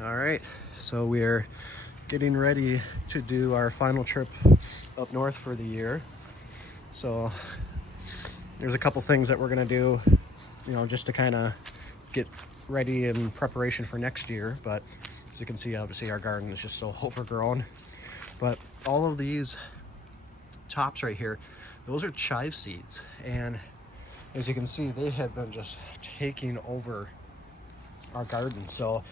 All right, so we're getting ready to do our final trip up north for the year. So there's a couple things that we're gonna do, just to kind of get ready in preparation for next year. But as you can see, obviously our garden is just so overgrown. But all of these tops right here, those are chive seeds, and as you can see, they have been just taking over our garden. So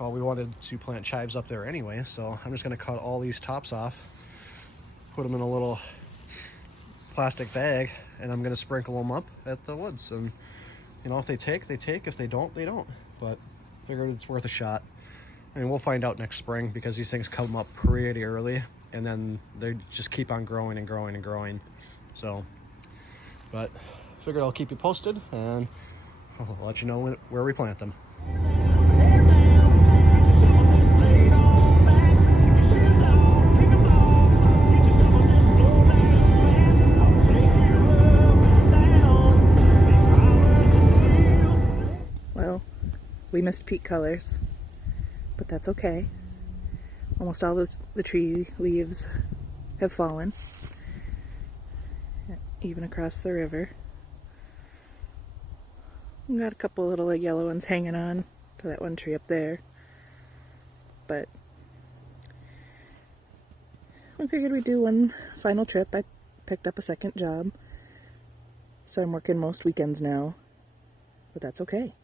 we wanted to plant chives up there anyway, so I'm just going to cut all these tops off, put them in a little plastic bag, and I'm going to sprinkle them up at the woods. And if they take, they take. If they don't, they don't. But I figured it's worth a shot. I mean, we'll find out next spring, because these things come up pretty early, and then they just keep on growing and growing and growing. So, but figured I'll keep you posted, and I'll let you know where we plant them. Well, we missed peak colors, but that's okay. Almost all the tree leaves have fallen, even across the river. We got a couple little yellow ones hanging on to that one tree up there, but we figured we'd do one final trip. I picked up a second job, so I'm working most weekends now, but that's okay.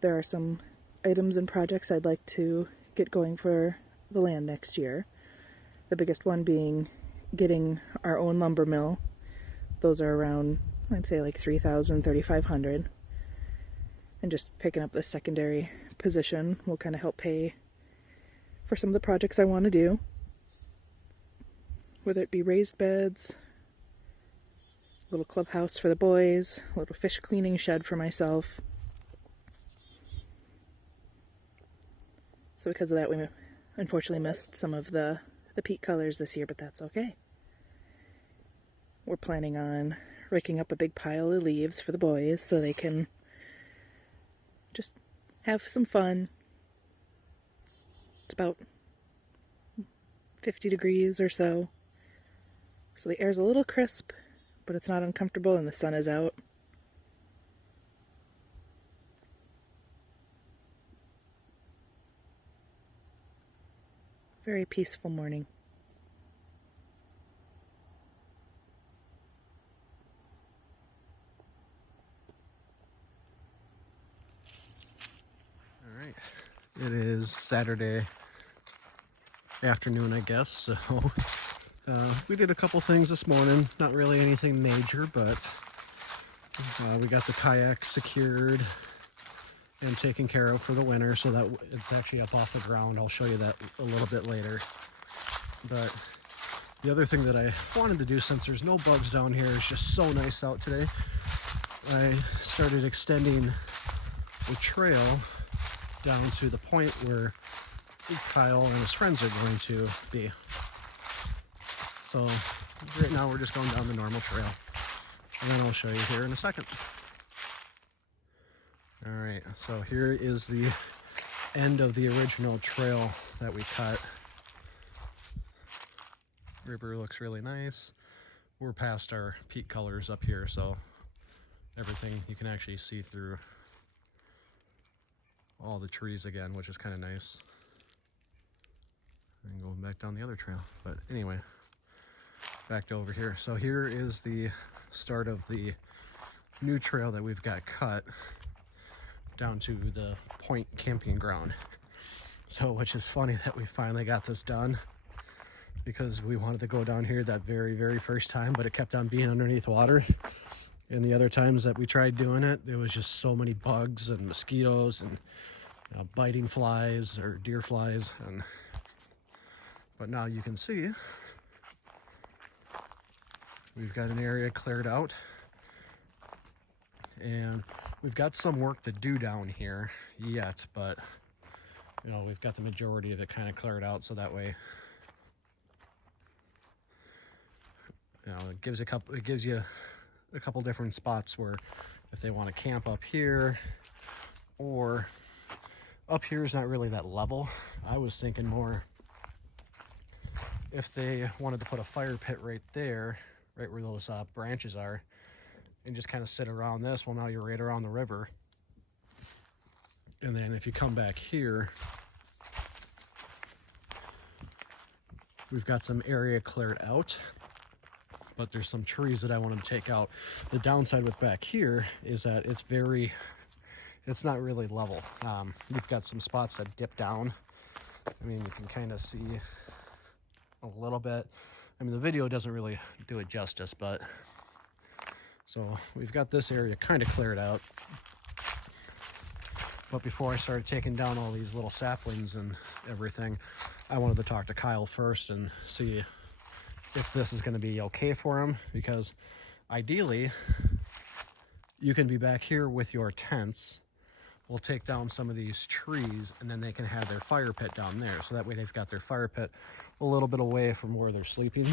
There are some items and projects I'd like to get going for the land next year. The biggest one being getting our own lumber mill. Those are around, I'd say, like $3,000, $3,500. And just picking up the secondary position will kind of help pay for some of the projects I want to do. Whether it be raised beds, a little clubhouse for the boys, a little fish cleaning shed for myself. So because of that, we unfortunately missed some of the peak colors this year, but that's okay. We're planning on raking up a big pile of leaves for the boys so they can just have some fun. It's about 50 degrees or so, so the air's a little crisp, but it's not uncomfortable, and the sun is out. Very peaceful morning. All right, it is Saturday afternoon, I guess. So we did a couple things this morning. Not really anything major, but we got the kayak secured and taken care of for the winter, so that it's actually up off the ground. I'll show you that a little bit later. But the other thing that I wanted to do, since there's no bugs down here, it's just so nice out today, I started extending the trail down to the point where Kyle and his friends are going to be. So right now we're just going down the normal trail, and then I'll show you here in a second. All right, so here is the end of the original trail that we cut. River looks really nice. We're past our peak colors up here, so everything, you can actually see through all the trees again, which is kind of nice. And going back down the other trail. But anyway, back to over here. So here is the start of the new trail that we've got cut down to the Point camping ground. So, which is funny that we finally got this done, because we wanted to go down here that very first time, but it kept on being underneath water. And the other times that we tried doing it, there was just so many bugs and mosquitoes and biting flies or deer flies. But now you can see we've got an area cleared out, and we've got some work to do down here yet, but we've got the majority of it kind of cleared out, so that way it gives you a couple different spots where if they want to camp up here, or up here is not really that level. I was thinking more if they wanted to put a fire pit right there, right where those branches are, and just kind of sit around this. Well, now you're right around the river. And then if you come back here, we've got some area cleared out, but there's some trees that I wanted to take out. The downside with back here is that it's not really level. We've got some spots that dip down. I mean, you can kind of see a little bit. I mean, the video doesn't really do it justice, but so we've got this area kind of cleared out. But before I started taking down all these little saplings and everything, I wanted to talk to Kyle first and see if this is going to be okay for him, because ideally you can be back here with your tents. We'll take down some of these trees and then they can have their fire pit down there. So that way they've got their fire pit a little bit away from where they're sleeping.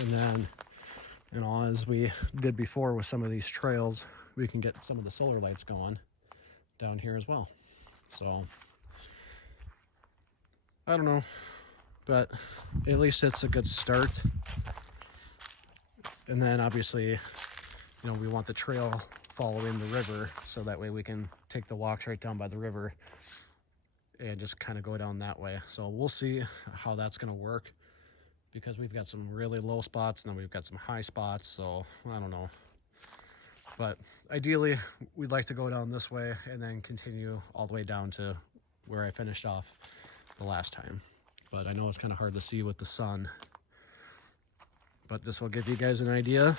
And then, you know, as we did before with some of these trails, we can get some of the solar lights going down here as well. So I don't know, but at least it's a good start. And then obviously, you know, we want the trail following the river, so that way we can take the walks right down by the river and just kind of go down that way. So we'll see how that's going to work, because we've got some really low spots and then we've got some high spots. So I don't know, but ideally we'd like to go down this way and then continue all the way down to where I finished off the last time. But I know it's kind of hard to see with the sun, but this will give you guys an idea.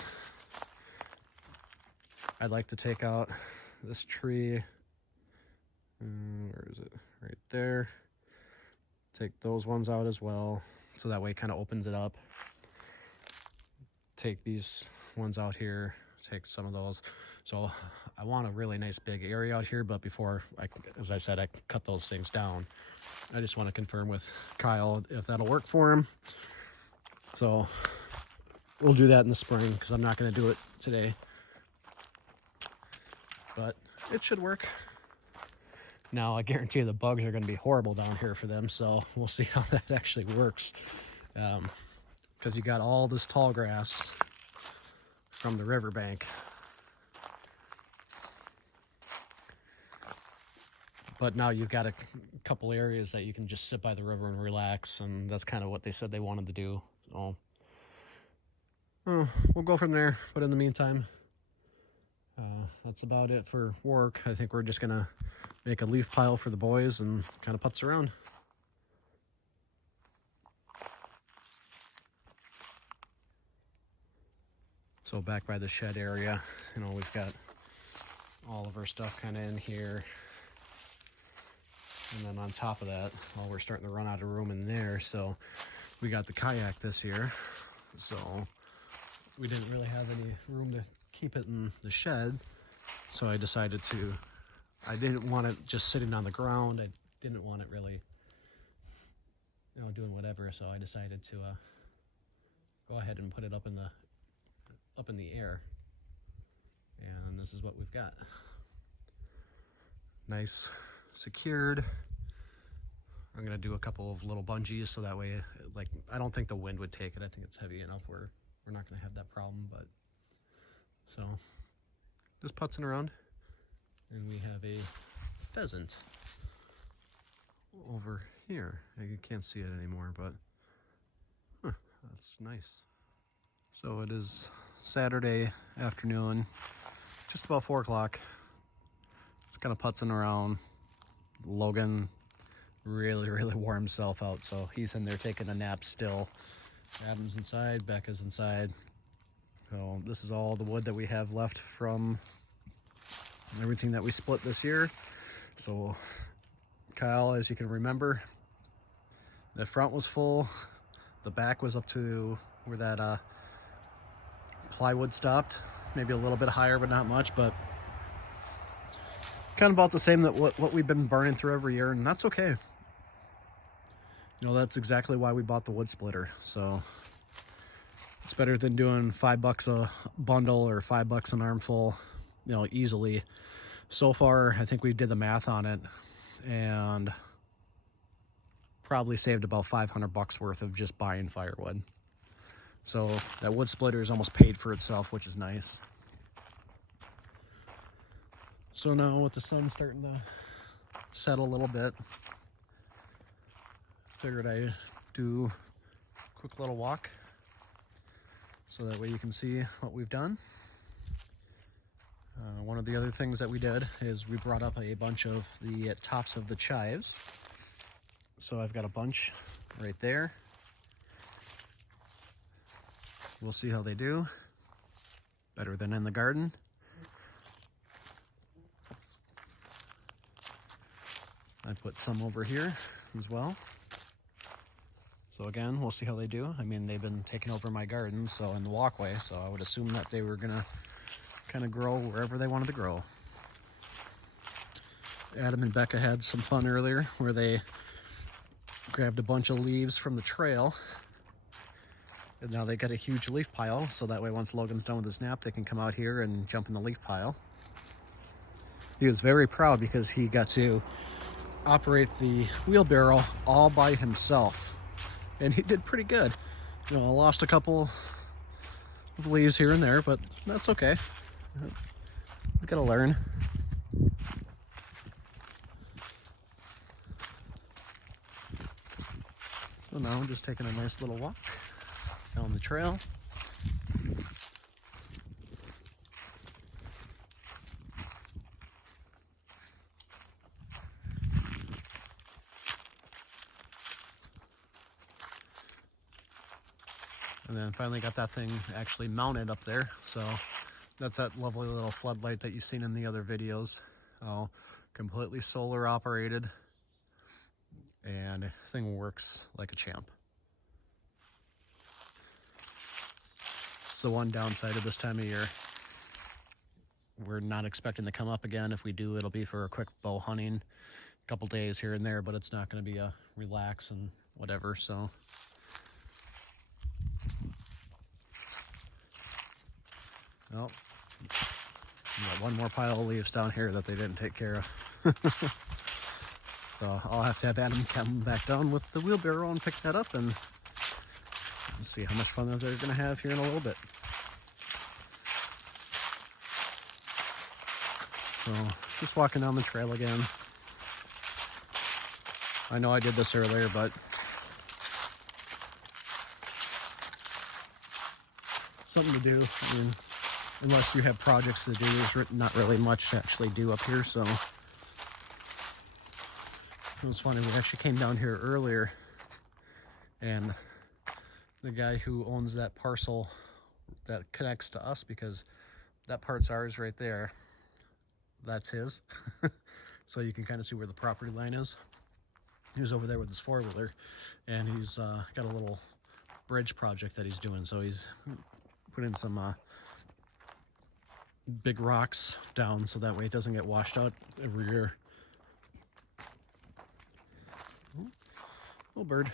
I'd like to take out this tree. Where is it? Right there. Take those ones out as well, so that way it kind of opens it up. Take these ones out here, take some of those. So I want a really nice big area out here, but before as I said, I cut those things down. I just want to confirm with Kyle if that'll work for him. So we'll do that in the spring, because I'm not going to do it today. But it should work. Now, I guarantee you the bugs are going to be horrible down here for them, so we'll see how that actually works. Because you got all this tall grass from the riverbank. But now you've got a couple areas that you can just sit by the river and relax, and that's kind of what they said they wanted to do. So we'll go from there, but in the meantime, that's about it for work. I think we're just gonna make a leaf pile for the boys and kind of putz around. So back by the shed area, you know, we've got all of our stuff kind of in here. And then on top of that, well, we're starting to run out of room in there. So we got the kayak this year. So we didn't really have any room to keep it in the shed. So I decided I didn't want it just sitting on the ground. I didn't want it really, you know, doing whatever. So I decided to go ahead and put it up in the air. And this is what we've got. Nice, secured. I'm gonna do a couple of little bungees so that way, like, I don't think the wind would take it. I think it's heavy enough where we're not gonna have that problem. But so just putzing around, and we have a pheasant over here. You can't see it anymore, but that's nice. So it is Saturday afternoon, just about 4 o'clock. It's kind of putzing around. Logan really wore himself out, so he's in there taking a nap still. Adam's inside, Becca's inside. So this is all the wood that we have left from everything that we split this year. So Kyle, as you can remember, the front was full, the back was up to where that plywood stopped, maybe a little bit higher but not much, but kind of about the same that what we've been burning through every year, and that's okay. You know, that's exactly why we bought the wood splitter. So it's better than doing $5 a bundle or $5 an armful, you know, easily. So far, I think we did the math on it, and probably saved about $500 worth of just buying firewood. So that wood splitter is almost paid for itself, which is nice. So now with the sun starting to set a little bit, figured I'd do a quick little walk so that way you can see what we've done. One of the other things that we did is we brought up a bunch of the tops of the chives. So I've got a bunch right there. We'll see how they do. Better than in the garden. I put some over here as well. So again, we'll see how they do. I mean, they've been taking over my garden, so in the walkway, so I would assume that they were gonna kind of grow wherever they wanted to grow. Adam and Becca had some fun earlier where they grabbed a bunch of leaves from the trail, and now they got a huge leaf pile, so that way once Logan's done with his nap, they can come out here and jump in the leaf pile. He was very proud because he got to operate the wheelbarrow all by himself, and he did pretty good. You know, I lost a couple of leaves here and there, but that's okay. We gotta learn. So now I'm just taking a nice little walk down the trail. And then finally got that thing actually mounted up there. So that's that lovely little floodlight that you've seen in the other videos. Oh, completely solar operated. And the thing works like a champ. It's the one downside of this time of year. We're not expecting to come up again. If we do, it'll be for a quick bow hunting. A couple days here and there, but it's not going to be a relax and whatever, so. Oh, we got one more pile of leaves down here that they didn't take care of. So I'll have to have Adam come back down with the wheelbarrow and pick that up, and we'll see how much fun they're going to have here in a little bit. So just walking down the trail again. I know I did this earlier, but something to do. I mean, unless you have projects to do, there's not really much to actually do up here, so. It was funny, we actually came down here earlier, and the guy who owns that parcel that connects to us, because that part's ours right there, that's his. So you can kind of see where the property line is. He was over there with his four-wheeler, and he's got a little bridge project that he's doing, so he's putting some big rocks down so that way it doesn't get washed out every year. Little bird.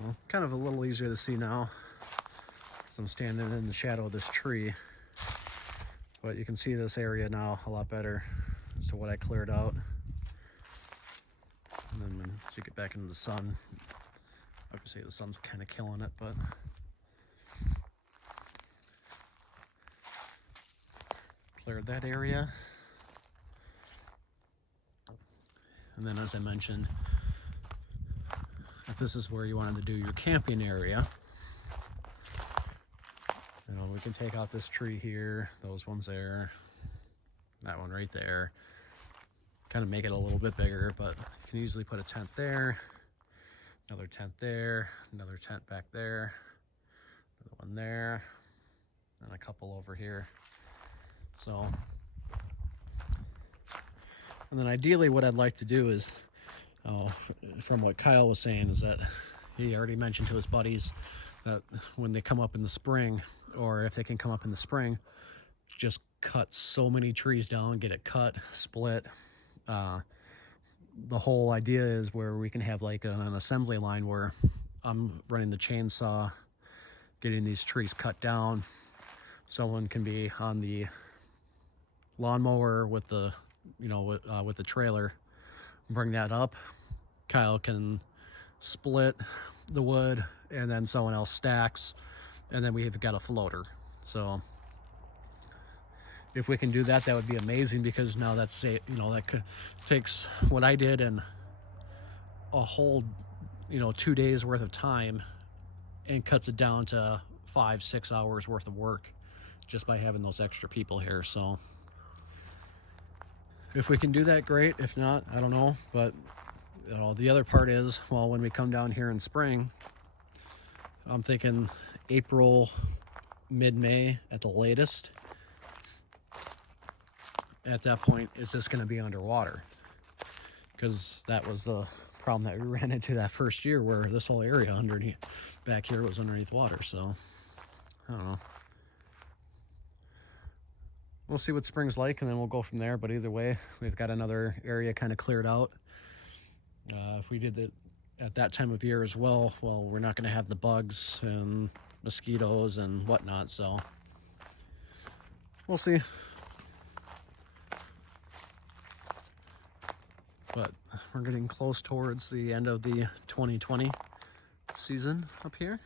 Well, kind of a little easier to see now, so I'm standing in the shadow of this tree, but you can see this area now a lot better as to what I cleared out. And then as you get back into the sun, obviously the sun's kind of killing it, but cleared that area. And then, as I mentioned, if this is where you wanted to do your camping area, you know, we can take out this tree here, those ones there, that one right there, kind of make it a little bit bigger, but you can easily put a tent there, another tent there, another tent back there, another one there, and a couple over here. So, and then ideally what I'd like to do is, from what Kyle was saying, is that he already mentioned to his buddies that when they come up in the spring, or if they can come up in the spring, just cut so many trees down, get it cut, split. The whole idea is where we can have like an assembly line where I'm running the chainsaw getting these trees cut down. Someone can be on the lawnmower with the, with the trailer, bring that up. Kyle can split the wood, and then someone else stacks, and then we've got a floater. So if we can do that, that would be amazing, because now that's takes what I did in a whole 2 days worth of time and cuts it down to 5-6 hours worth of work just by having those extra people here. So if we can do that, great. If not, I don't know. But the other part is, well, when we come down here in spring, I'm thinking April, mid-May at the latest. At that point, is this going to be underwater? Because that was the problem that we ran into that first year, where this whole area underneath back here was underneath water. So I don't know. We'll see what spring's like, and then we'll go from there. But either way, we've got another area kind of cleared out. If we did that at that time of year as well, we're not going to have the bugs and mosquitoes and whatnot. So we'll see. But we're getting close towards the end of the 2020 season up here.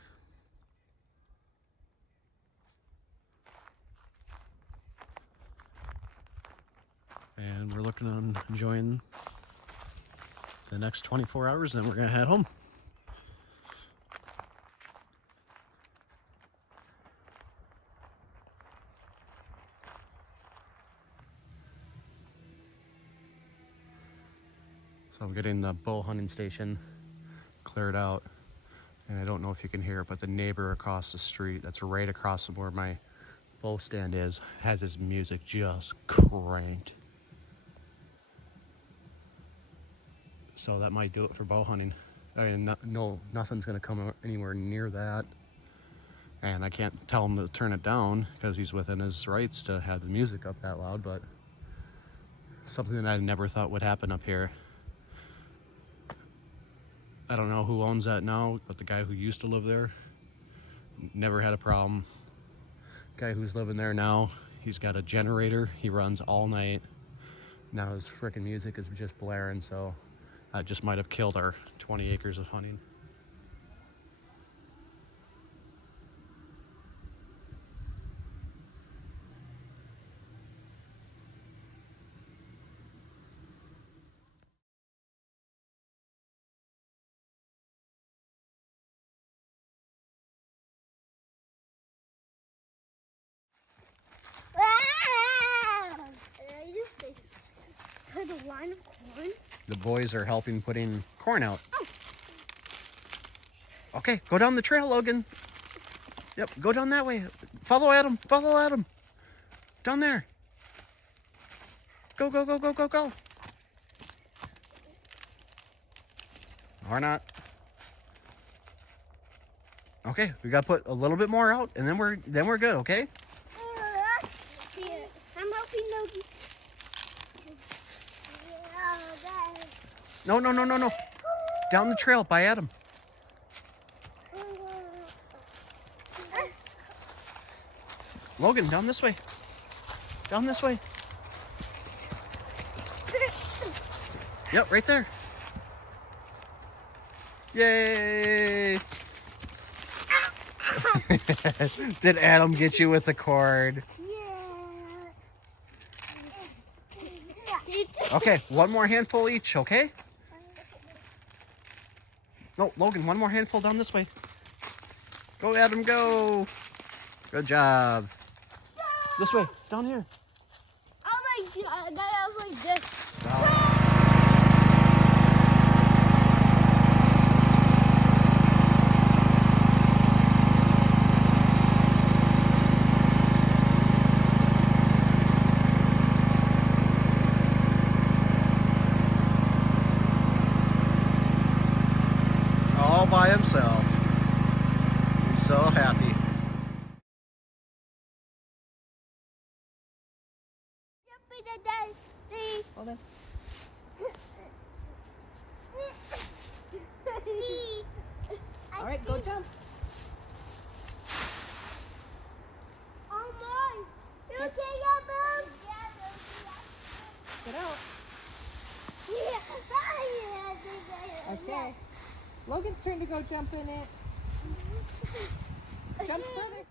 And we're looking on enjoying the next 24 hours, and then we're going to head home. So I'm getting the bow hunting station cleared out, and I don't know if you can hear it, but the neighbor across the street, that's right across from where my bow stand is, has his music just cranked. So that might do it for bow hunting. I mean, no, nothing's gonna come anywhere near that. And I can't tell him to turn it down because he's within his rights to have the music up that loud, but something that I never thought would happen up here. I don't know who owns that now, but the guy who used to live there never had a problem. Guy who's living there now, he's got a generator. He runs all night. Now his freaking music is just blaring, so that just might have killed our 20 acres of hunting. A line of corn. The boys are helping putting corn out. Oh. Okay, go down the trail, Logan. Yep, go down that way. Follow Adam. Follow Adam. Down there. Go, go, go, go, go, go. Or not. Okay, we gotta put a little bit more out, and then we're good. Okay. I'm helping Logan. No, no, no, no, no. Down the trail by Adam. Logan, down this way. Down this way. Yep, right there. Yay! Did Adam get you with the cord? Yeah. Okay, one more handful each, okay? No, Logan, one more handful down this way. Go, Adam, go. Good job. This way, down here. Oh my god, that was like this. All by himself. He's so happy. Hold on. All right, go jump. Okay. Logan's turn to go jump in it. Jump further.